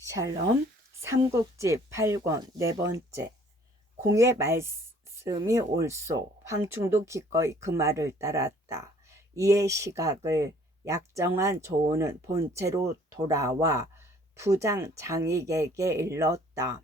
샬롬 삼국지 8권 네 번째. 공의 말씀이 옳소. 황충도 기꺼이 그 말을 따랐다. 이에 시각을 약정한 조우는 본체로 돌아와 부장 장익에게 일렀다.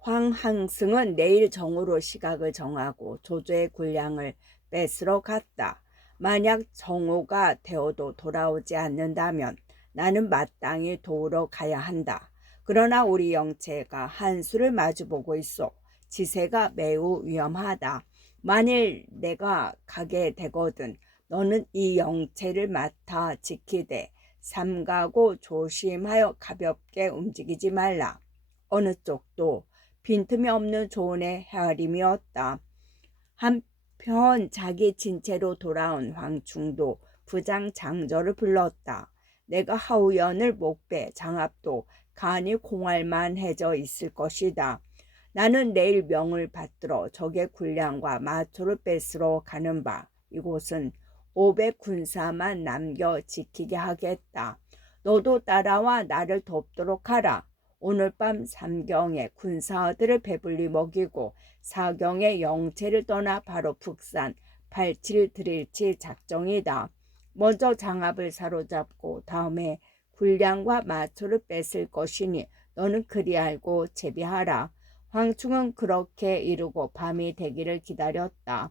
황항승은 내일 정오로 시각을 정하고 조조의 군량을 뺏으러 갔다. 만약 정오가 되어도 돌아오지 않는다면 나는 마땅히 도우러 가야 한다. 그러나 우리 영체가 한수를 마주보고 있어. 지세가 매우 위험하다. 만일 내가 가게 되거든 너는 이 영체를 맡아 지키되 삼가고 조심하여 가볍게 움직이지 말라. 어느 쪽도 빈틈이 없는 조언의 헤아림이었다. 한편 자기 진체로 돌아온 황충도 부장 장저를 불렀다. 내가 하우연을 목배 장압도 간이 공할만해져 있을 것이다. 나는 내일 명을 받들어 적의 군량과 마초를 뺏으러 가는 바 이곳은 500 군사만 남겨 지키게 하겠다. 너도 따라와 나를 돕도록 하라. 오늘 밤 3경에 군사들을 배불리 먹이고 4경에 영체를 떠나 바로 북산 발치를 들일치 작정이다. 먼저 장압을 사로잡고 다음에 군량과 마초를 뺏을 것이니 너는 그리 알고 제비하라. 황충은 그렇게 이루고 밤이 되기를 기다렸다.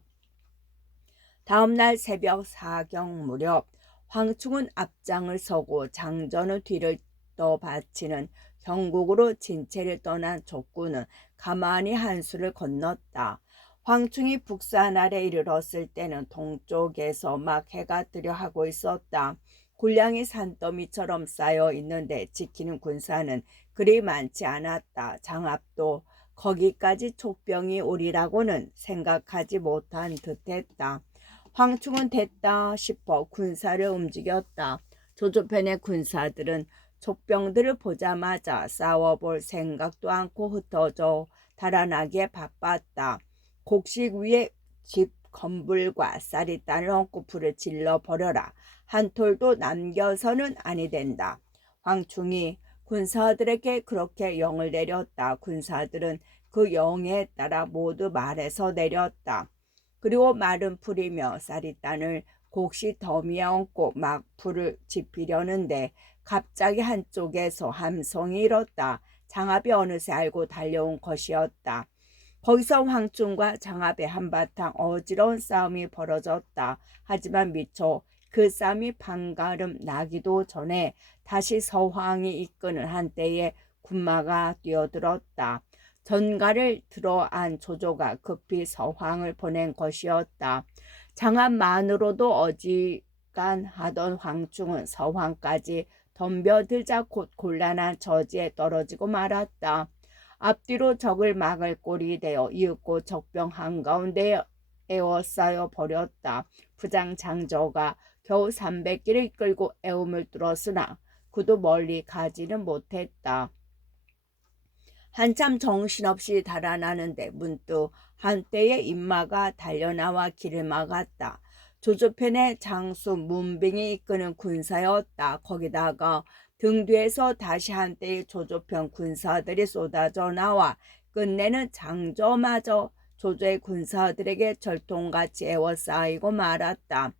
다음날 새벽 4경 무렵 황충은 앞장을 서고 장전의 뒤를 떠받치는 경국으로 진체를 떠난 족구는 가만히 한수를 건넜다. 황충이 북산 아래 이르렀을 때는 동쪽에서 막 해가 뜨려 하고 있었다. 군량이 산더미처럼 쌓여 있는데 지키는 군사는 그리 많지 않았다. 장압도 거기까지 촉병이 오리라고는 생각하지 못한 듯했다. 황충은 됐다 싶어 군사를 움직였다. 조조편의 군사들은 족병들을 보자마자 싸워볼 생각도 않고 흩어져 달아나기에 바빴다. 곡식 위에 집 건불과 쌀이단을 얹고 불을 질러 버려라. 한 톨도 남겨서는 아니 된다. 황충이 군사들에게 그렇게 영을 내렸다. 군사들은 그 영에 따라 모두 말에서 내렸다. 그리고 마른 풀이며 쌀이단을 곡식 더미에 얹고 막 불을 지피려는데 갑자기 한쪽에서 함성이 일었다. 장압이 어느새 알고 달려온 것이었다. 거기서 황충과 장압의 한바탕 어지러운 싸움이 벌어졌다. 하지만 미처 그 싸움이 반가름 나기도 전에 다시 서황이 이끄는 한때의 군마가 뛰어들었다. 전가를 들어안 조조가 급히 서황을 보낸 것이었다. 장압만으로도 어지간하던 황충은 서황까지 덤벼들자 곧 곤란한 처지에 떨어지고 말았다. 앞뒤로 적을 막을 꼴이 되어 이윽고 적병 한가운데에 에워싸여 버렸다. 부장 장저가 겨우 300기를 이끌고 애움을 뚫었으나 그도 멀리 가지는 못했다. 한참 정신없이 달아나는데 문득 한때의 인마가 달려나와 길을 막았다. 조조편의 장수 문빙이 이끄는 군사였다. 거기다가 등 뒤에서 다시 한때의 조조편 군사들이 쏟아져 나와 끝내는 장저마저 조조의 군사들에게 절통같이 에워싸이고 말았다.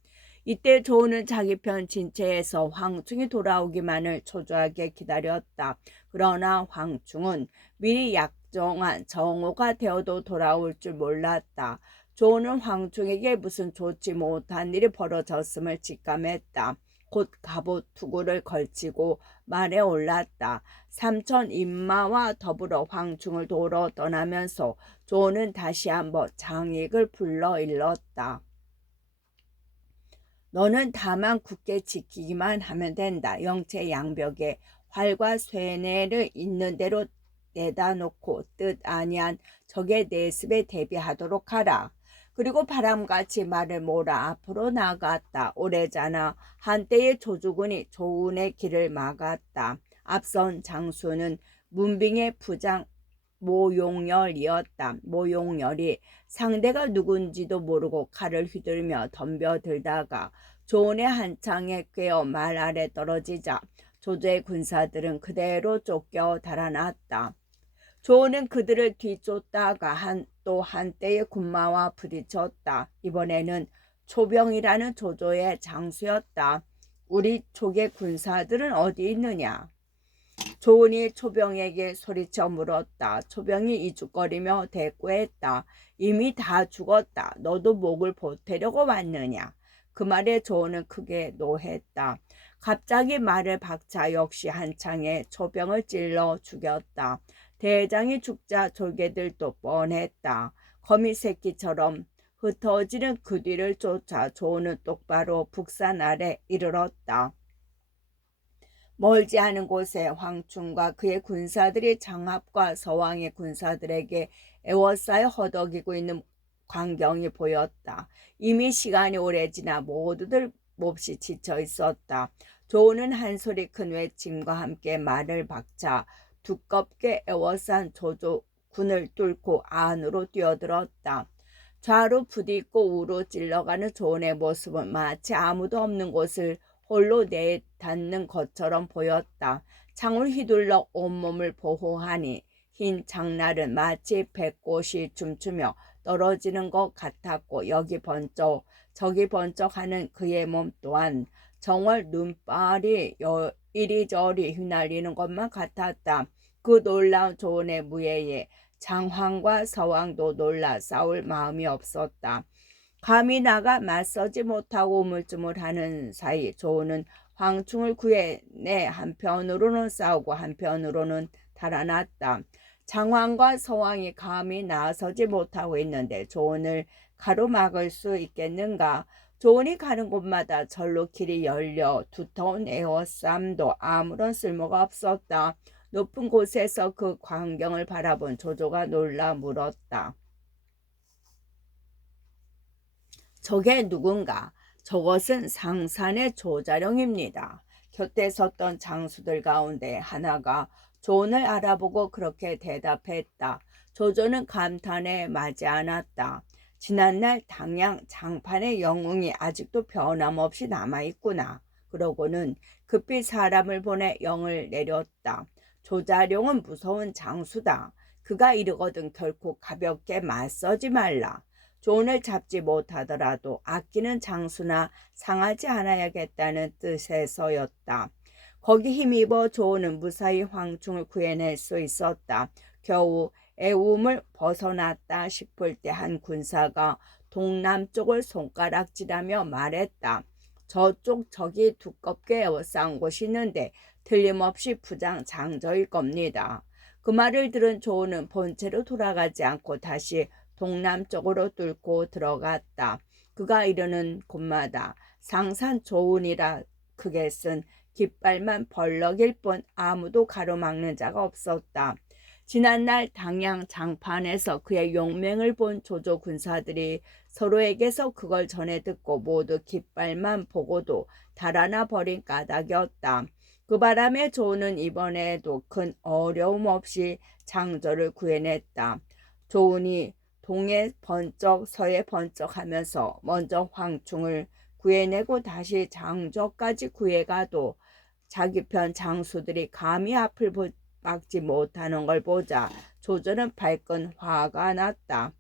이때 조우는 자기 편 진체에서 황충이 돌아오기만을 초조하게 기다렸다. 그러나 황충은 미리 약정한 정오가 되어도 돌아올 줄 몰랐다. 조우는 황충에게 무슨 좋지 못한 일이 벌어졌음을 직감했다. 곧 갑옷 투구를 걸치고 말에 올랐다. 삼천 인마와 더불어 황충을 도우러 떠나면서 조우는 다시 한번 장익을 불러 일렀다. 너는 다만 굳게 지키기만 하면 된다. 영체 양벽에 활과 쇠뇌를 있는 대로 내다 놓고 뜻 아니한 적의 내습에 대비하도록 하라. 그리고 바람같이 말을 몰아 앞으로 나갔다. 오래전에 한때의 조주군이 조운의 길을 막았다. 앞선 장수는 문빙의 부장 모용열이었다. 모용열이 상대가 누군지도 모르고 칼을 휘둘며 덤벼들다가 조운의 한창에 꿰어 말 아래 떨어지자 조조의 군사들은 그대로 쫓겨 달아났다. 조는 그들을 뒤쫓다가 또 한때의 군마와 부딪혔다. 이번에는 초병이라는 조조의 장수였다. 우리 족의 군사들은 어디 있느냐? 조은이 초병에게 소리쳐 물었다. 초병이 이죽거리며 대꾸했다. 이미 다 죽었다. 너도 목을 보태려고 왔느냐? 그 말에 조은은 크게 노했다. 갑자기 말을 박자 역시 한창에 초병을 찔러 죽였다. 대장이 죽자 졸개들도 뻔했다. 거미 새끼처럼 흩어지는 그 뒤를 쫓아 조은은 똑바로 북산 아래 이르렀다. 멀지 않은 곳에 황충과 그의 군사들이 장합과 서왕의 군사들에게 애워싸여 허덕이고 있는 광경이 보였다. 이미 시간이 오래 지나 모두들 몹시 지쳐 있었다. 조은은 한 소리 큰 외침과 함께 말을 박자 두껍게 애워싼 조조군을 뚫고 안으로 뛰어들었다. 좌로 부딪고 우로 찔러가는 조은의 모습은 마치 아무도 없는 곳을 홀로 내닫는 것처럼 보였다. 창을 휘둘러 온몸을 보호하니 흰 장날은 마치 백꽃이 춤추며 떨어지는 것 같았고 여기 번쩍 저기 번쩍하는 그의 몸 또한 정월 눈발이 이리저리 휘날리는 것만 같았다. 그 놀라운 조은의 무예에 장황과 서왕도 놀라 싸울 마음이 없었다. 감히 나가 맞서지 못하고 우물쭈물하는 사이 조은은 황충을 구해내 한편으로는 싸우고 한편으로는 달아났다. 장황과 서왕이 감히 나서지 못하고 있는데 조은을 가로막을 수 있겠는가? 조은이 가는 곳마다 절로 길이 열려 두터운 에워쌈도 아무런 쓸모가 없었다. 높은 곳에서 그 광경을 바라본 조조가 놀라 물었다. 저게 누군가? 저것은 상산의 조자룡입니다. 곁에 섰던 장수들 가운데 하나가 조은을 알아보고 그렇게 대답했다. 조조는 감탄에 마지 않았다. 지난날 당양 장판의 영웅이 아직도 변함없이 남아있구나. 그러고는 급히 사람을 보내 영을 내렸다. 조자룡은 무서운 장수다. 그가 이르거든 결코 가볍게 맞서지 말라. 조은을 잡지 못하더라도 아끼는 장수나 상하지 않아야겠다는 뜻에서였다. 거기 힘입어 조은은 무사히 황충을 구해낼 수 있었다. 겨우 애움을 벗어났다 싶을 때 한 군사가 동남쪽을 손가락질하며 말했다. 저쪽 저기 두껍게 에워싼 곳이 있는데 틀림없이 부장 장저일 겁니다. 그 말을 들은 조은은 본체로 돌아가지 않고 다시 동남쪽으로 뚫고 들어갔다. 그가 이르는 곳마다 상산 조은이라 크게 쓴 깃발만 벌럭일 뿐 아무도 가로막는 자가 없었다. 지난날 당양 장판에서 그의 용맹을 본 조조 군사들이 서로에게서 그걸 전해 듣고 모두 깃발만 보고도 달아나 버린 까닭이었다. 그 바람에 조은은 이번에도 큰 어려움 없이 장저를 구해냈다. 조은이 동해 번쩍 서해 번쩍 하면서 먼저 황충을 구해내고 다시 장저까지 구해가도 자기 편 장수들이 감히 앞을 막지 못하는 걸 보자 조조는 발끈 화가 났다.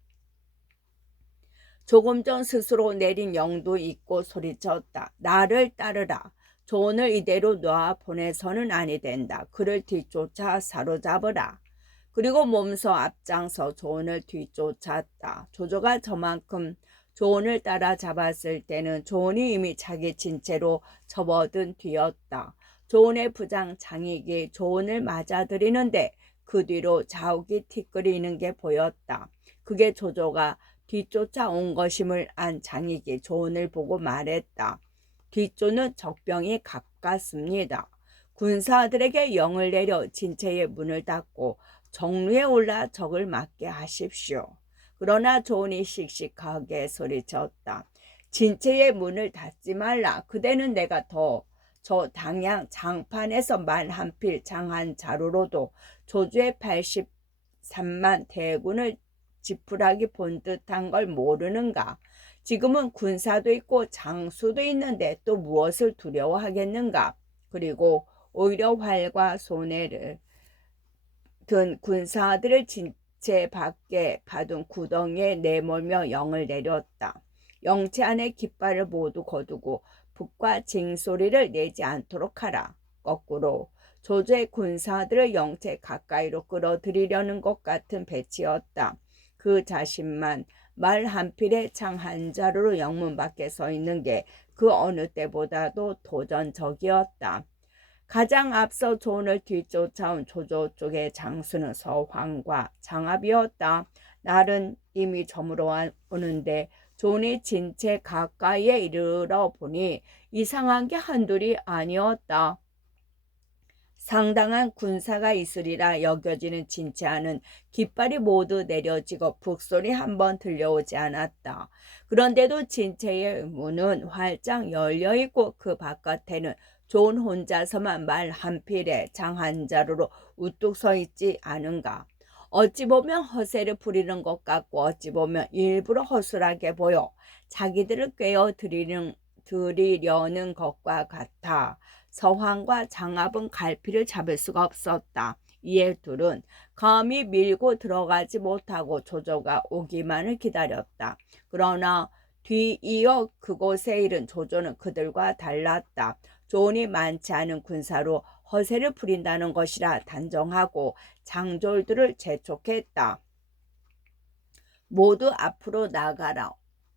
조금 전 스스로 내린 영도 있고 소리쳤다. 나를 따르라. 조은을 이대로 놔 보내서는 아니 된다. 그를 뒤쫓아 사로잡으라. 그리고 몸서 앞장서 조은을 뒤쫓았다. 조조가 저만큼 조은을 따라잡았을 때는 조은이 이미 자기 진채로 접어든 뒤였다. 조은의 부장 장익이 조은을 맞아들이는데 그 뒤로 자욱이 티끌이는 게 보였다. 그게 조조가 뒤쫓아 온 것임을 안 장익이 조은을 보고 말했다. 뒤쫓는 적병이 가깝습니다. 군사들에게 영을 내려 진체의 문을 닫고 정루에 올라 적을 맞게 하십시오. 그러나 조은이 씩씩하게 소리쳤다. 진체의 문을 닫지 말라. 그대는 내가 저 당양 장판에서만 한필 장한 자루로도 조주의 83만 대군을 지푸라기 본 듯한 걸 모르는가? 지금은 군사도 있고 장수도 있는데 또 무엇을 두려워하겠는가? 그리고 오히려 활과 손해를 든 군사들을 진체 밖에 받은 구덩이에 내몰며 영을 내렸다. 영체 안에 깃발을 모두 거두고 북과 징소리를 내지 않도록 하라. 거꾸로 조조의 군사들을 영체 가까이로 끌어들이려는 것 같은 배치였다. 그 자신만 말 한 필에 창 한 자루로 영문 밖에 서 있는 게 그 어느 때보다도 도전적이었다. 가장 앞서 조언을 뒤쫓아온 조조 쪽의 장수는 서황과 장압이었다. 날은 이미 저물어 오는데 조언이 진체 가까이에 이르러 보니 이상한 게 한둘이 아니었다. 상당한 군사가 있으리라 여겨지는 진체안은 깃발이 모두 내려지고 북소리 한번 들려오지 않았다. 그런데도 진체의 문은 활짝 열려있고 그 바깥에는 존 혼자서만 말 한 필에 장 한 자루로 우뚝 서 있지 않은가. 어찌 보면 허세를 부리는 것 같고 어찌 보면 일부러 허술하게 보여 자기들을 꿰어 드리려는 것과 같아. 서황과 장압은 갈피를 잡을 수가 없었다. 이에 둘은 감히 밀고 들어가지 못하고 조조가 오기만을 기다렸다. 그러나 뒤이어 그곳에 이른 조조는 그들과 달랐다. 조언이 많지 않은 군사로 허세를 부린다는 것이라 단정하고 장졸들을 재촉했다. 모두 앞으로 나가라.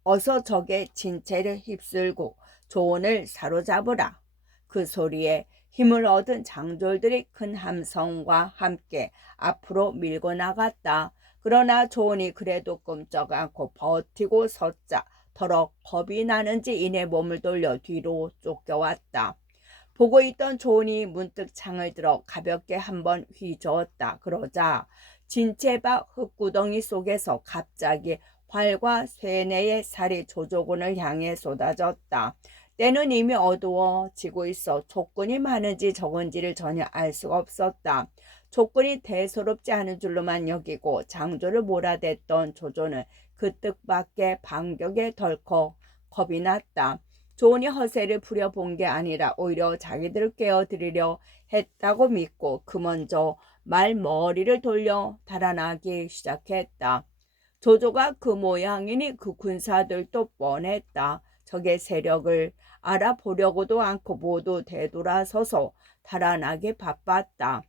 어서 적의 진체를 휩쓸고 조언을 사로잡으라. 그 소리에 힘을 얻은 장졸들이 큰 함성과 함께 앞으로 밀고 나갔다. 그러나 조언이 그래도 꼼짝 않고 버티고 섰자 더러 겁이 나는지 이내 몸을 돌려 뒤로 쫓겨왔다. 보고 있던 조언이 문득 창을 들어 가볍게 한번 휘저었다. 그러자 진체 밖 흙구덩이 속에서 갑자기 활과 쇠뇌의 살이 조조군을 향해 쏟아졌다. 때는 이미 어두워지고 있어 족군이 많은지 적은지를 전혀 알 수가 없었다. 족군이 대수롭지 않은 줄로만 여기고 장조를 몰아댔던 조조는 그 뜻밖의 반격에 덜컥 겁이 났다. 조언이 허세를 부려본 게 아니라 오히려 자기들을 깨어드리려 했다고 믿고 그 먼저 말머리를 돌려 달아나기 시작했다. 조조가 그 모양이니 그 군사들도 뻔했다. 적의 세력을 알아보려고도 않고 모두 되돌아서서 달아나기 바빴다.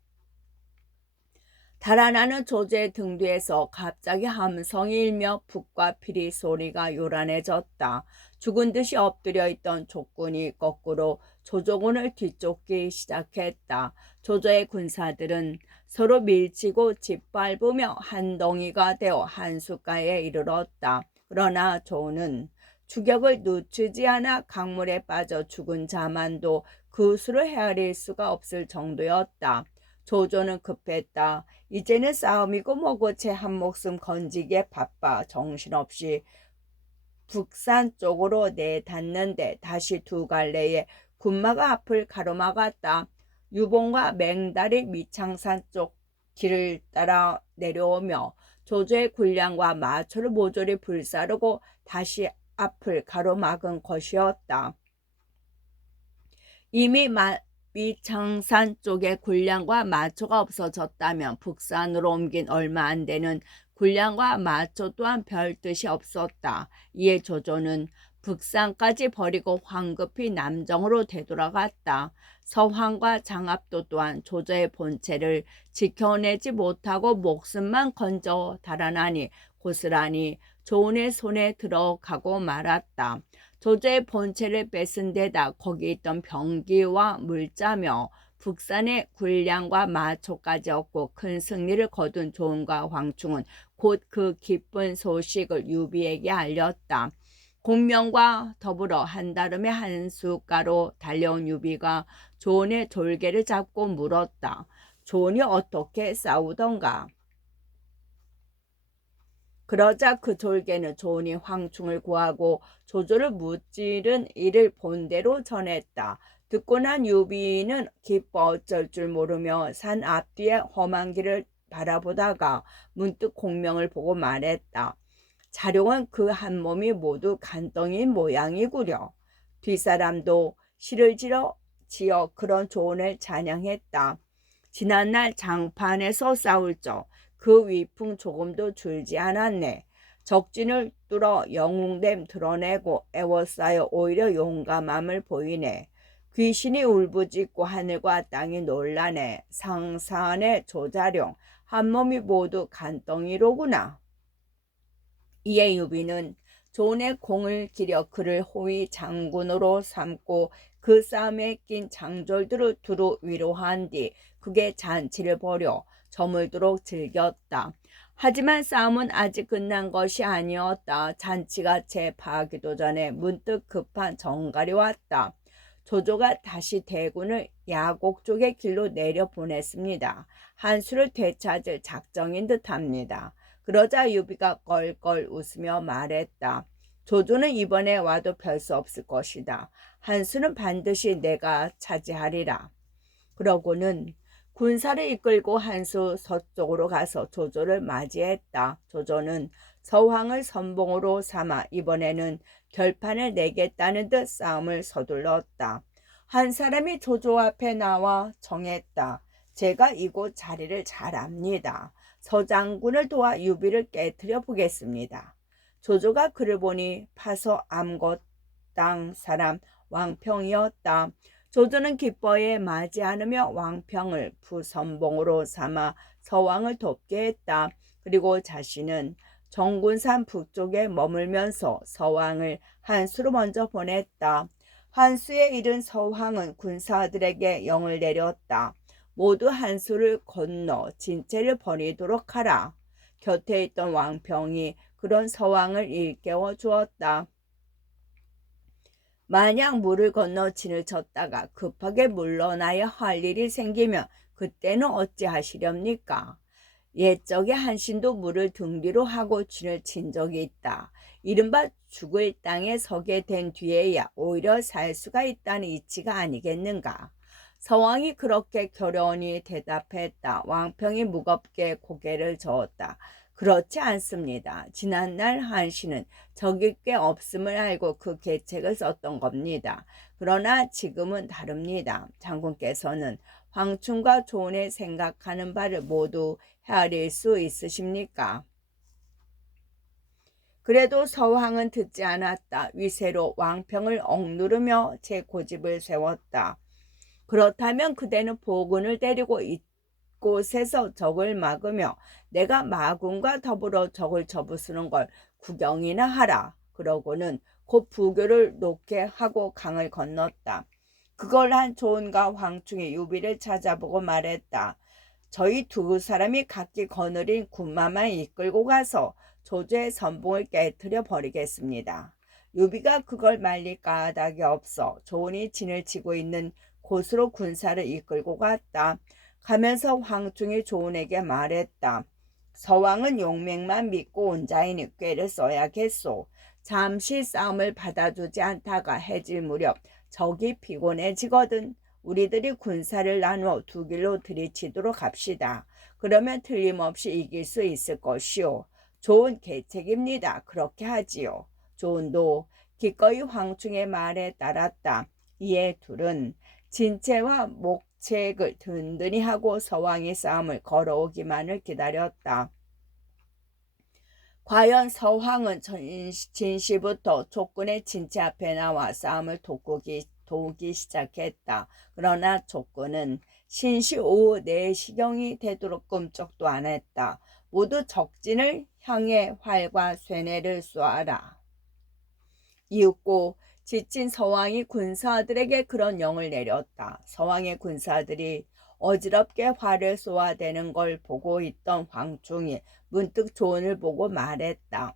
달아나는 조조의 등 뒤에서 갑자기 함성이 일며 북과 피리 소리가 요란해졌다. 죽은 듯이 엎드려 있던 족군이 거꾸로 조조군을 뒤쫓기 시작했다. 조조의 군사들은 서로 밀치고 짓밟으며 한 덩이가 되어 한숫가에 이르렀다. 그러나 조는 추격을 늦추지 않아 강물에 빠져 죽은 자만도 그 수를 헤아릴 수가 없을 정도였다. 조조는 급했다. 이제는 싸움이고 뭐고 제 한 목숨 건지기에 바빠 정신없이 북산 쪽으로 내닫는데 다시 두 갈래의 군마가 앞을 가로막았다. 유봉과 맹달이 미창산 쪽 길을 따라 내려오며 조조의 군량과 마초를 모조리 불사르고 다시 앞을 가로막은 것이었다. 이미 미창산 쪽에 군량과 마초가 없어졌다면 북산으로 옮긴 얼마 안 되는 군량과 마초 또한 별 뜻이 없었다. 이에 조조는 북산까지 버리고 황급히 남정으로 되돌아갔다. 서황과 장압도 또한 조조의 본체를 지켜내지 못하고 목숨만 건져 달아나니 고스란히 조언의 손에 들어가고 말았다. 조조의 본체를 뺏은 데다 거기 있던 병기와 물자며 북산의 군량과 마초까지 얻고 큰 승리를 거둔 조은과 황충은 곧 그 기쁜 소식을 유비에게 알렸다. 공명과 더불어 한다름의 한숫가로 달려온 유비가 조은의 졸개를 잡고 물었다. 조은이 어떻게 싸우던가? 그러자 그 졸개는 조은이 황충을 구하고 조조를 무찌른 이를 본대로 전했다. 듣고 난 유비는 기뻐 어쩔 줄 모르며 산 앞뒤에 험한 길을 바라보다가 문득 공명을 보고 말했다. 자룡은 그 한 몸이 모두 간덩이인 모양이구려. 뒷사람도 실을 지러 지어 그런 조언을 찬양했다. 지난날 장판에서 싸울 적 그 위풍 조금도 줄지 않았네. 적진을 뚫어 영웅됨 드러내고 애워싸여 오히려 용감함을 보이네. 귀신이 울부짖고 하늘과 땅이 놀라네. 상산의 조자룡 한 몸이 모두 간덩이로구나. 이에 유비는 조은의 공을 기려 그를 호위 장군으로 삼고 그 싸움에 낀 장졸들을 두루 위로한 뒤 극의 잔치를 벌여 저물도록 즐겼다. 하지만 싸움은 아직 끝난 것이 아니었다. 잔치가 채 파하기도 전에 문득 급한 정갈이 왔다. 조조가 다시 대군을 야곡 쪽의 길로 내려보냈습니다. 한수를 되찾을 작정인 듯합니다. 그러자 유비가 껄껄 웃으며 말했다. 조조는 이번에 와도 별 수 없을 것이다. 한수는 반드시 내가 차지하리라. 그러고는 군사를 이끌고 한수 서쪽으로 가서 조조를 맞이했다. 조조는 서황을 선봉으로 삼아 이번에는 결판을 내겠다는 듯 싸움을 서둘렀다. 한 사람이 조조 앞에 나와 정했다. 제가 이곳 자리를 잘 압니다. 서장군을 도와 유비를 깨트려 보겠습니다. 조조가 그를 보니 파서 암것 땅 사람 왕평이었다. 조조는 기뻐해 맞이 않으며 왕평을 부선봉으로 삼아 서왕을 돕게 했다. 그리고 자신은 정군산 북쪽에 머물면서 서왕을 한수로 먼저 보냈다. 한수에 이른 서왕은 군사들에게 영을 내렸다. 모두 한수를 건너 진체를 벌이도록 하라. 곁에 있던 왕평이 그런 서왕을 일깨워 주었다. 만약 물을 건너 진을 쳤다가 급하게 물러나야 할 일이 생기면 그때는 어찌하시렵니까? 옛적에 한신도 물을 등 뒤로 하고 진을 친 적이 있다. 이른바 죽을 땅에 서게 된 뒤에야 오히려 살 수가 있다는 이치가 아니겠는가? 서왕이 그렇게 결연히 대답했다. 왕평이 무겁게 고개를 저었다. 그렇지 않습니다. 지난날 한신은 적일 게 없음을 알고 그 계책을 썼던 겁니다. 그러나 지금은 다릅니다. 장군께서는 황충과 조은의 생각하는 바를 모두 헤아릴 수 있으십니까? 그래도 서황은 듣지 않았다. 위세로 왕평을 억누르며 제 고집을 세웠다. 그렇다면 그대는 보군을 데리고 이곳에서 적을 막으며 내가 마군과 더불어 적을 접으수는 걸 구경이나 하라. 그러고는 곧 부교를 놓게 하고 강을 건넜다. 그걸 한 조은과 황충이 유비를 찾아보고 말했다. 저희 두 사람이 각기 거느린 군마만 이끌고 가서 조조의 선봉을 깨트려 버리겠습니다. 유비가 그걸 말릴 까닭이 없어 조은이 진을 치고 있는 곳으로 군사를 이끌고 갔다. 가면서 황충이 조은에게 말했다. 서왕은 용맹만 믿고 온 자이니 꾀를 써야겠소. 잠시 싸움을 받아주지 않다가 해질 무렵 적이 피곤해지거든. 우리들이 군사를 나누어 두 길로 들이치도록 합시다. 그러면 틀림없이 이길 수 있을 것이오. 좋은 계책입니다. 그렇게 하지요. 조은도 기꺼이 황충의 말에 따랐다. 이에 둘은 진체와 목책을 든든히 하고 서왕의 싸움을 걸어오기만을 기다렸다. 과연 서황은 진시부터 족군의 진체 앞에 나와 싸움을 도우기 시작했다. 그러나 족군은 신시 오후 4시경이 되도록 끔찍도 안 했다. 모두 적진을 향해 활과 쇠뇌를 쏘아라. 이윽고 지친 서왕이 군사들에게 그런 영을 내렸다. 서왕의 군사들이 어지럽게 활을 쏘아대는 걸 보고 있던 황충이 문득 조은을 보고 말했다.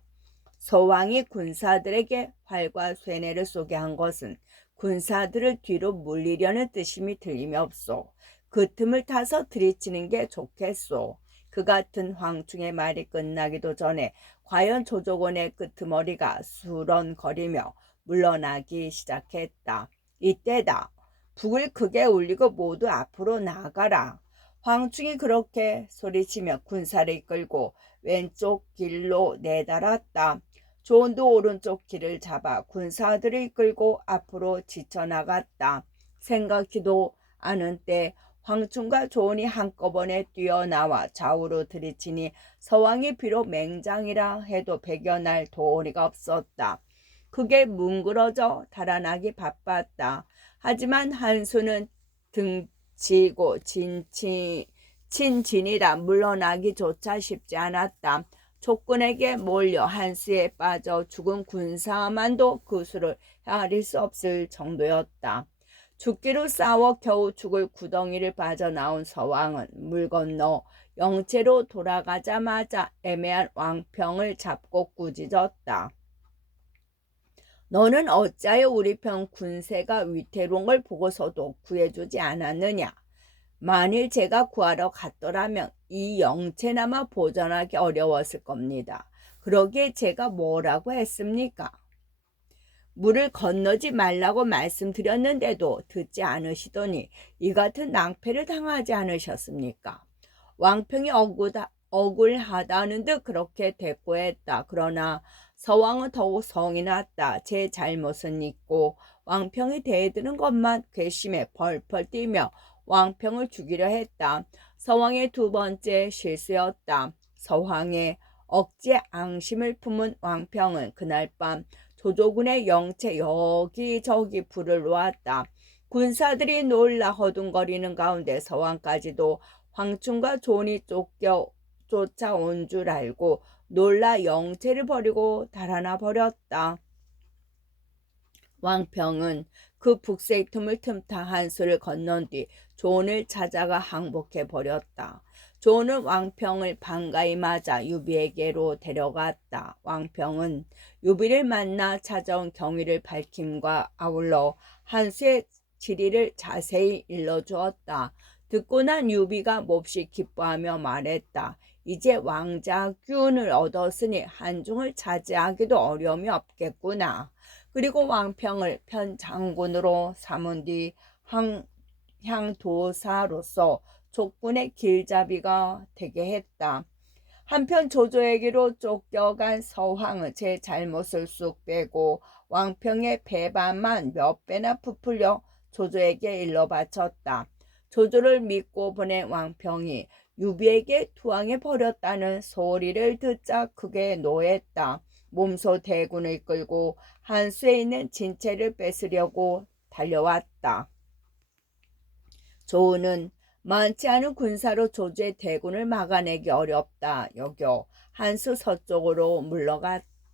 서왕이 군사들에게 활과 쇠뇌를 쏘게 한 것은 군사들을 뒤로 물리려는 뜻임이 틀림이 없소. 그 틈을 타서 들이치는 게 좋겠소. 그 같은 황충의 말이 끝나기도 전에 과연 조조곤의 끄트머리가 수런거리며 물러나기 시작했다. 이때다. 북을 크게 울리고 모두 앞으로 나가라. 황충이 그렇게 소리치며 군사를 이끌고 왼쪽 길로 내달았다. 조은도 오른쪽 길을 잡아 군사들을 이끌고 앞으로 지쳐나갔다. 생각지도 않은 때 황충과 조은이 한꺼번에 뛰어나와 좌우로 들이치니 서왕이 비록 맹장이라 해도 배겨날 도리가 없었다. 그게 뭉그러져 달아나기 바빴다. 하지만 한수는 등치고 친진이라 물러나기조차 쉽지 않았다. 촉군에게 몰려 한수에 빠져 죽은 군사만도 그 수를 헤아릴 수 없을 정도였다. 죽기로 싸워 겨우 죽을 구덩이를 빠져나온 서왕은 물 건너 영체로 돌아가자마자 애매한 왕평을 잡고 꾸짖었다. 너는 어찌하여 우리 편 군세가 위태로운 걸 보고서도 구해주지 않았느냐? 만일 제가 구하러 갔더라면 이 영체나마 보전하기 어려웠을 겁니다. 그러기에 제가 뭐라고 했습니까? 물을 건너지 말라고 말씀드렸는데도 듣지 않으시더니 이 같은 낭패를 당하지 않으셨습니까? 왕평이 억울하다는 듯 그렇게 대꾸했다. 그러나 서왕은 더욱 성이 났다. 제 잘못은 있고 왕평이 대드는 것만 괘씸해 펄펄 뛰며 왕평을 죽이려 했다. 서왕의 두 번째 실수였다. 서왕의 억지에 앙심을 품은 왕평은 그날 밤 조조군의 영체 여기저기 불을 놓았다. 군사들이 놀라 허둥거리는 가운데 서왕까지도 황충과 조은이 쫓아온 줄 알고 놀라 영체를 버리고 달아나 버렸다. 왕평은 그 북색 틈을 틈타 한수를 건넌 뒤 조은을 찾아가 항복해 버렸다. 조은은 왕평을 반가이 맞아 유비에게로 데려갔다. 왕평은 유비를 만나 찾아온 경위를 밝힘과 아울러 한수의 지리를 자세히 일러주었다. 듣고 난 유비가 몹시 기뻐하며 말했다. 이제 왕자균을 얻었으니 한중을 차지하기도 어려움이 없겠구나. 그리고 왕평을 편장군으로 삼은 뒤 향도사로서 족군의 길잡이가 되게 했다. 한편 조조에게로 쫓겨간 서황은 제 잘못을 쑥 빼고 왕평의 배반만 몇 배나 부풀려 조조에게 일러 바쳤다. 조조를 믿고 보낸 왕평이 유비에게 투항해 버렸다는 소리를 듣자 크게 노했다. 몸소 대군을 끌고 한수에 있는 진체를 뺏으려고 달려왔다. 조은은 많지 않은 군사로 조조의 대군을 막아내기 어렵다 여겨 한수 서쪽으로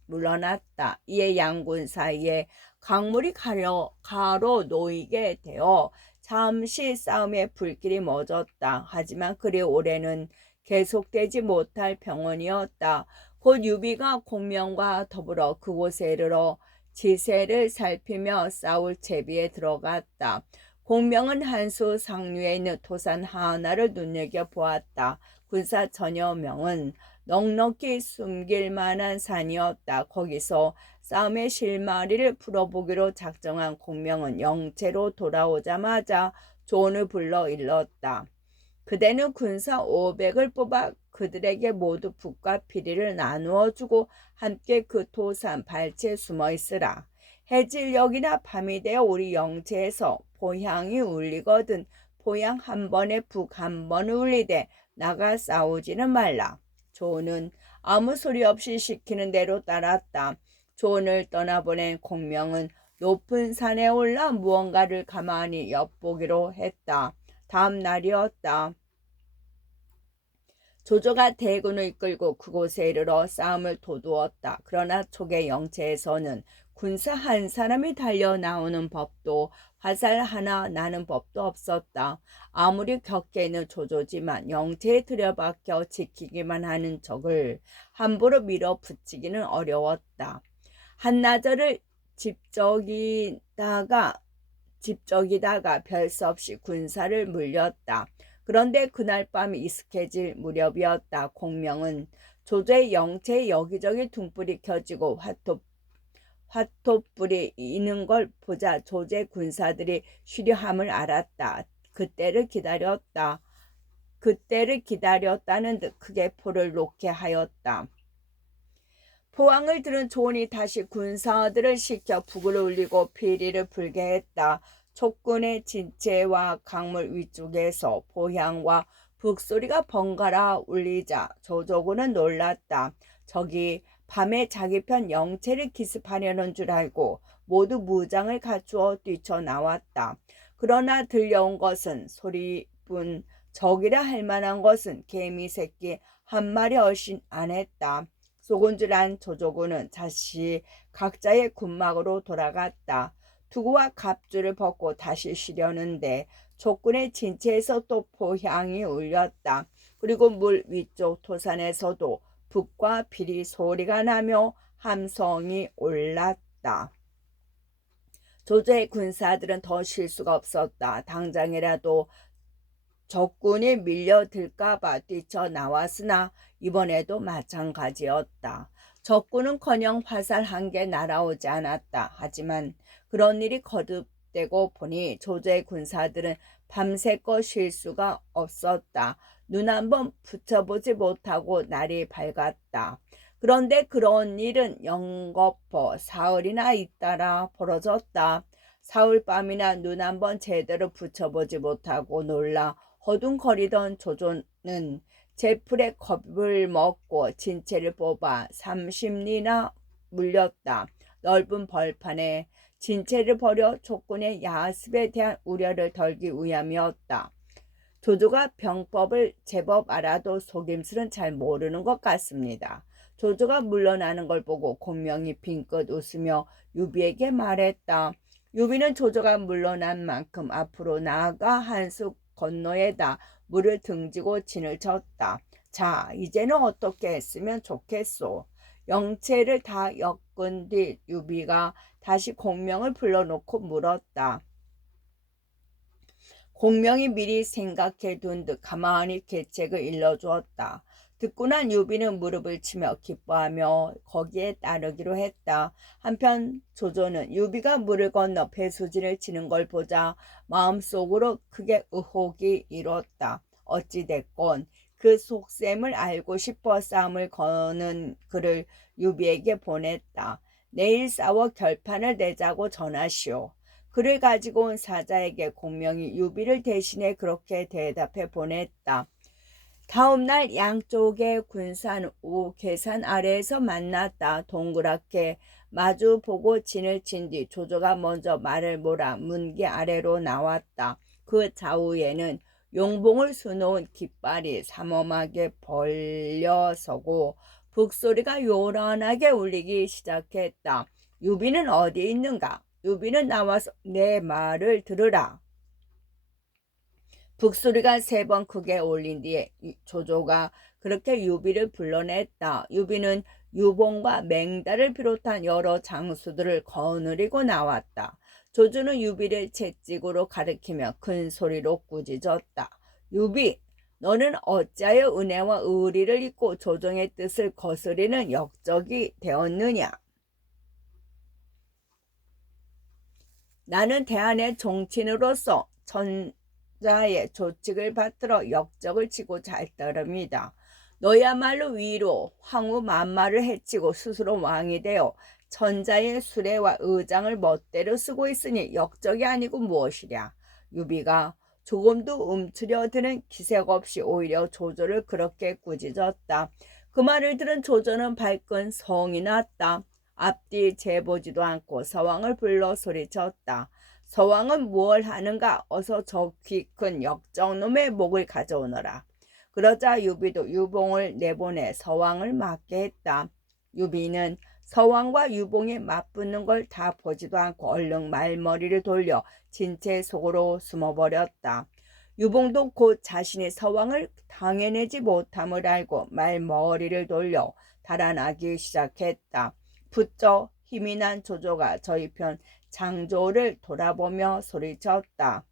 물러났다. 이에 양군 사이에 강물이 가로 놓이게 되어 잠시 싸움의 불길이 멎었다. 하지만 그리 오래는 계속되지 못할 병원이었다. 곧 유비가 공명과 더불어 그곳에 이르러 지세를 살피며 싸울 채비에 들어갔다. 공명은 한수 상류에 있는 토산 하나를 눈여겨보았다. 군사 천여 명은 넉넉히 숨길 만한 산이었다. 거기서 싸움의 실마리를 풀어보기로 작정한 공명은 영체로 돌아오자마자 조은을 불러 일렀다. 그대는 군사 500을 뽑아 그들에게 모두 북과 피리를 나누어 주고 함께 그 토산 발치에 숨어 있으라. 해질녘이나 밤이 되어 우리 영체에서 포향이 울리거든 포향 한 번에 북 한 번을 울리되 나가 싸우지는 말라. 조은은 아무 소리 없이 시키는 대로 따랐다. 조은을 떠나보낸 공명은 높은 산에 올라 무언가를 가만히 엿보기로 했다. 다음 날이었다. 조조가 대군을 이끌고 그곳에 이르러 싸움을 도두었다. 그러나 촉의 영체에서는 군사 한 사람이 달려 나오는 법도 화살 하나 나는 법도 없었다. 아무리 격게 있는 조조지만 영체에 들여박혀 지키기만 하는 적을 함부로 밀어붙이기는 어려웠다. 한나절을 집적이다가 별 수 없이 군사를 물렸다. 그런데 그날 밤 이슥해질 무렵이었다. 공명은 조조의 영체에 여기저기 등불이 켜지고 화톱불이 있는 걸 보자 조조의 군사들이 쉬려함을 알았다. 그때를 기다렸다는 듯 크게 포를 놓게 하였다. 포항을 들은 조은이 다시 군사들을 시켜 북을 울리고 피리를 불게 했다. 촉군의 진체와 강물 위쪽에서 보향과 북소리가 번갈아 울리자 조조군은 놀랐다. 적이 밤에 자기 편 영체를 기습하려는 줄 알고 모두 무장을 갖추어 뛰쳐나왔다. 그러나 들려온 것은 소리뿐. 적이라 할 만한 것은 개미 새끼 한 마리 얼씬 안 했다. 속은 줄 안 조조군은 다시 각자의 군막으로 돌아갔다. 투구와 갑주를 벗고 다시 쉬려는데 촉군의 진체에서 또 포향이 울렸다. 그리고 물 위쪽 토산에서도 북과 비리 소리가 나며 함성이 올랐다. 조조의 군사들은 더 쉴 수가 없었다. 당장이라도 적군이 밀려들까봐 뛰쳐나왔으나 이번에도 마찬가지였다. 적군은커녕 화살 한 개 날아오지 않았다. 하지만 그런 일이 거듭되고 보니 조조의 군사들은 밤새껏 쉴 수가 없었다. 눈 한번 붙여보지 못하고 날이 밝았다. 그런데 그런 일은 영거포 사흘이나 잇따라 벌어졌다. 사흘 밤이나 눈 한번 제대로 붙여보지 못하고 놀라 허둥거리던 조조는 제풀에 겁을 먹고 진체를 뽑아 30리나 물렸다. 넓은 벌판에 진체를 버려 촉군의 야습에 대한 우려를 덜기 위함이었다. 조조가 병법을 제법 알아도 속임수는 잘 모르는 것 같습니다. 조조가 물러나는 걸 보고 공명이 빙긋 웃으며 유비에게 말했다. 유비는 조조가 물러난 만큼 앞으로 나아가 한수 건너에다 물을 등지고 진을 쳤다. 자, 이제는 어떻게 했으면 좋겠소? 영체를 다 엮은 뒤 유비가 다시 공명을 불러놓고 물었다. 공명이 미리 생각해둔 듯 가만히 계책을 일러주었다. 듣고 난 유비는 무릎을 치며 기뻐하며 거기에 따르기로 했다. 한편 조조는 유비가 물을 건너 배수진을 치는 걸 보자 마음속으로 크게 의혹이 일었다. 어찌됐건 그 속셈을 알고 싶어 싸움을 거는 글을 유비에게 보냈다. 내일 싸워 결판을 내자고 전하시오. 글을 가지고 온 사자에게 공명이 유비를 대신해 그렇게 대답해 보냈다. 다음 날 양쪽의 군산 우 계산 아래에서 만났다. 동그랗게 마주 보고 진을 친 뒤 조조가 먼저 말을 몰아 문기 아래로 나왔다. 그 좌우에는 용봉을 수놓은 깃발이 삼엄하게 벌려서고 북소리가 요란하게 울리기 시작했다. 유비는 어디 있는가? 유비는 나와서 내 말을 들으라. 북소리가 3번 크게 울린 뒤에 조조가 그렇게 유비를 불러냈다. 유비는 유봉과 맹달을 비롯한 여러 장수들을 거느리고 나왔다. 조조는 유비를 채찍으로 가리키며 큰 소리로 꾸짖었다. 유비, 너는 어찌하여 은혜와 의리를 잊고 조정의 뜻을 거스리는 역적이 되었느냐? 나는 대한의 종친으로서 천자의 조칙을 받들어 역적을 치고 잘 따릅니다. 너야말로 위로 황후 만마를 해치고 스스로 왕이 되어 천자의 수레와 의장을 멋대로 쓰고 있으니 역적이 아니고 무엇이랴. 유비가 조금도 움츠려드는 기색 없이 오히려 조조를 그렇게 꾸짖었다. 그 말을 들은 조조는 발끈 성이 났다. 앞뒤 재보지도 않고 서왕을 불러 소리쳤다. 서왕은 무얼 하는가? 어서 저 키 큰 역적놈의 목을 가져오너라. 그러자 유비도 유봉을 내보내 서왕을 맞게 했다. 유비는 서왕과 유봉이 맞붙는 걸 다 보지도 않고 얼른 말머리를 돌려 진체 속으로 숨어버렸다. 유봉도 곧 자신이 서왕을 당해내지 못함을 알고 말머리를 돌려 달아나기 시작했다. 부쩍 힘이 난 조조가 저희 편 장조를 돌아보며 소리쳤다.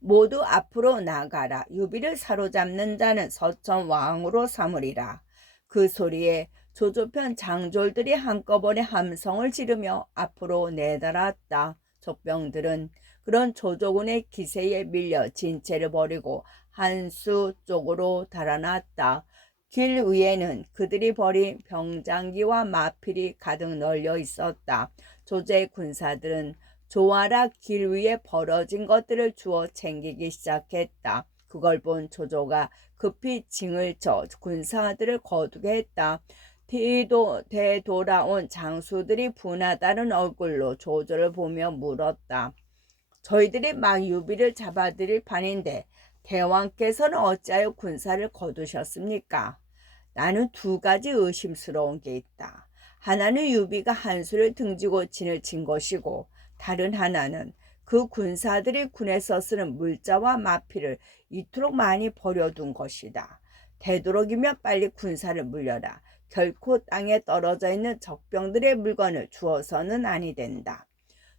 모두 앞으로 나가라. 유비를 사로잡는 자는 서천왕으로 삼으리라. 그 소리에 조조편 장졸들이 한꺼번에 함성을 지르며 앞으로 내달았다. 적병들은 그런 조조군의 기세에 밀려 진체를 버리고 한수 쪽으로 달아났다. 길 위에는 그들이 버린 병장기와 마필이 가득 널려 있었다. 조조의 군사들은 조아라 길 위에 벌어진 것들을 주워 챙기기 시작했다. 그걸 본 조조가 급히 징을 쳐 군사들을 거두게 했다. 되돌아온 장수들이 분하다는 얼굴로 조조를 보며 물었다. 저희들이 막 유비를 잡아들일 판인데 대왕께서는 어찌하여 군사를 거두셨습니까? 나는 두 가지 의심스러운 게 있다. 하나는 유비가 한수를 등지고 진을 친 것이고 다른 하나는 그 군사들이 군에서 쓰는 물자와 마피를 이토록 많이 버려둔 것이다. 되도록이면 빨리 군사를 물려라. 결코 땅에 떨어져 있는 적병들의 물건을 주어서는 아니 된다.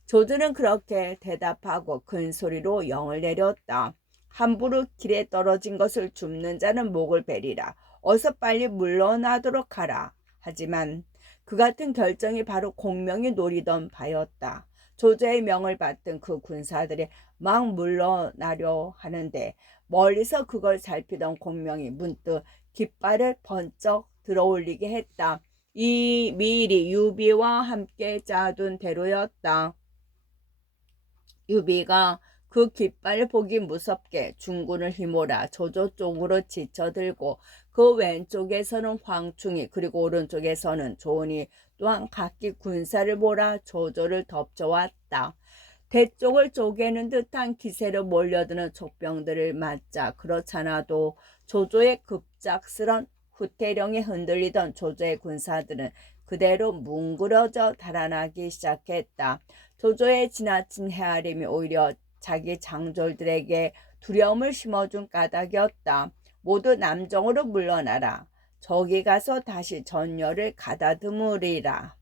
조조는 그렇게 대답하고 큰 소리로 영을 내렸다. 함부로 길에 떨어진 것을 줍는 자는 목을 베리라. 어서 빨리 물러나도록 하라. 하지만 그 같은 결정이 바로 공명이 노리던 바였다. 조조의 명을 받던 그 군사들이 막 물러나려 하는데 멀리서 그걸 살피던 공명이 문득 깃발을 번쩍 들어올리게 했다. 이 미리 유비와 함께 짜둔 대로였다. 유비가 그 깃발을 보기 무섭게 중군을 휘몰아 조조 쪽으로 지쳐들고 그 왼쪽에서는 황충이 그리고 오른쪽에서는 조은이 또한 각기 군사를 몰아 조조를 덮쳐왔다. 대쪽을 쪼개는 듯한 기세로 몰려드는 족병들을 맞자 그렇잖아도 조조의 급작스런 후퇴령에 흔들리던 조조의 군사들은 그대로 뭉그러져 달아나기 시작했다. 조조의 지나친 헤아림이 오히려 자기 장졸들에게 두려움을 심어준 까닭이었다. 모두 남정으로 물러나라. 저기 가서 다시 전열을 가다듬으리라.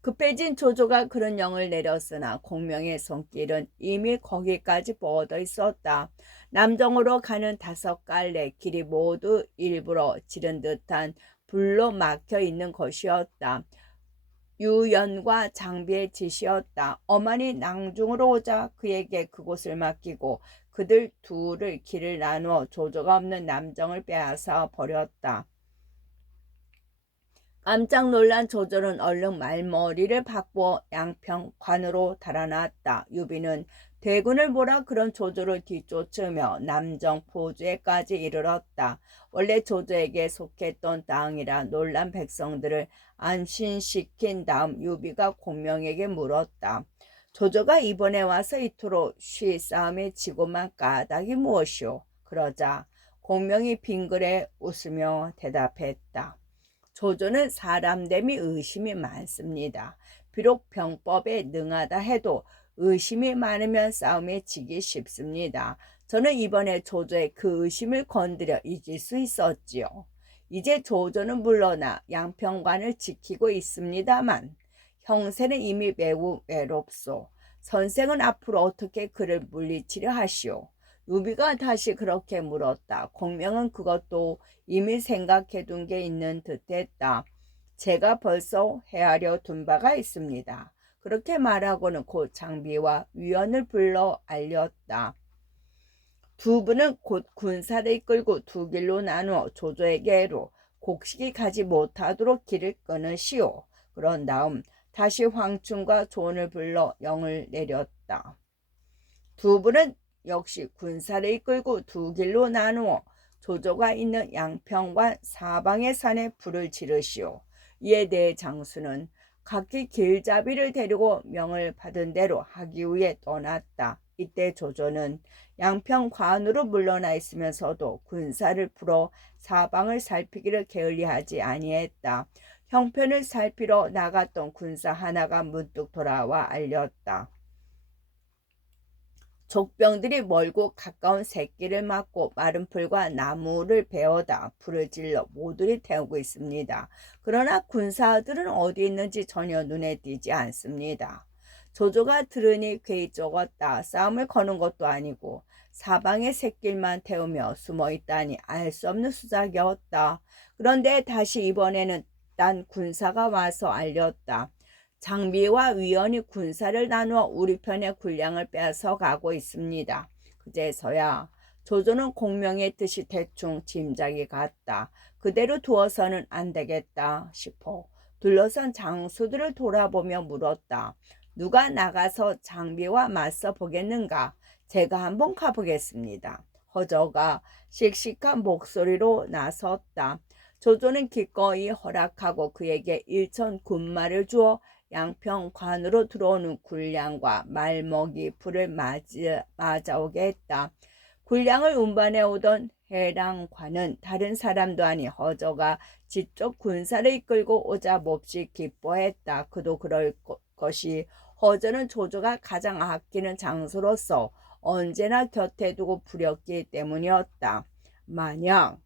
급해진 조조가 그런 영을 내렸으나 공명의 손길은 이미 거기까지 뻗어 있었다. 남정으로 가는 5갈래 길이 모두 일부러 지른 듯한 불로 막혀 있는 것이었다. 유연과 장비의 짓이었다. 어만이 낭중으로 오자 그에게 그곳을 맡기고 그들 둘을 길을 나누어 조조가 없는 남정을 빼앗아 버렸다. 깜짝 놀란 조조는 얼른 말머리를 바꾸어 양평관으로 달아났다. 유비는 대군을 몰아 그런 조조를 뒤쫓으며 남정 포주에까지 이르렀다. 원래 조조에게 속했던 땅이라 놀란 백성들을 안심시킨 다음 유비가 공명에게 물었다. 조조가 이번에 와서 이토록 쉬싸움에 지고만 까닭이 무엇이오? 그러자 공명이 빙그레 웃으며 대답했다. 조조는 사람됨이 의심이 많습니다. 비록 병법에 능하다 해도 의심이 많으면 싸움에 지기 쉽습니다. 저는 이번에 조조의 그 의심을 건드려 이길 수 있었지요. 이제 조조는 물러나 양평관을 지키고 있습니다만 형세는 이미 매우 외롭소. 선생은 앞으로 어떻게 그를 물리치려 하시오? 유비가 다시 그렇게 물었다. 공명은 그것도 이미 생각해둔 게 있는 듯했다. 제가 벌써 헤아려 둔 바가 있습니다. 그렇게 말하고는 곧 장비와 위원을 불러 알렸다. 두 분은 곧 군사를 이끌고 두 길로 나누어 조조에게로 곡식이 가지 못하도록 길을 끊으시오. 그런 다음 다시 황충과 조은을 불러 영을 내렸다. 두 분은 역시 군사를 이끌고 두 길로 나누어 조조가 있는 양평관 사방의 산에 불을 지르시오. 이에 대해 장수는 각기 길잡이를 데리고 명을 받은 대로 하기위에 떠났다. 이때 조조는 양평관으로 물러나 있으면서도 군사를 풀어 사방을 살피기를 게을리하지 아니했다. 형편을 살피러 나갔던 군사 하나가 문득 돌아와 알렸다. 족병들이 멀고 가까운 샛길을 막고 마른 풀과 나무를 베어다 불을 질러 모두를 태우고 있습니다. 그러나 군사들은 어디 있는지 전혀 눈에 띄지 않습니다. 조조가 들으니 괜히 쩍었다. 싸움을 거는 것도 아니고 사방의 샛길만 태우며 숨어있다니 알 수 없는 수작이었다. 그런데 다시 이번에는 딴 군사가 와서 알렸다. 장비와 위원이 군사를 나누어 우리 편의 군량을 빼앗아 가고 있습니다. 그제서야 조조는 공명의 뜻이 대충 짐작이 갔다. 그대로 두어서는 안 되겠다 싶어 둘러싼 장수들을 돌아보며 물었다. 누가 나가서 장비와 맞서 보겠는가? 제가 한번 가보겠습니다. 허저가 씩씩한 목소리로 나섰다. 조조는 기꺼이 허락하고 그에게 1,000군마를 주어 양평관으로 들어오는 군량과 말먹이 풀을 맞아오게 했다. 군량을 운반해 오던 해랑관은 다른 사람도 아닌 허저가 직접 군사를 이끌고 오자 몹시 기뻐했다. 그도 그럴 것이 허저는 조조가 가장 아끼는 장소로서 언제나 곁에 두고 부렸기 때문이었다. 만약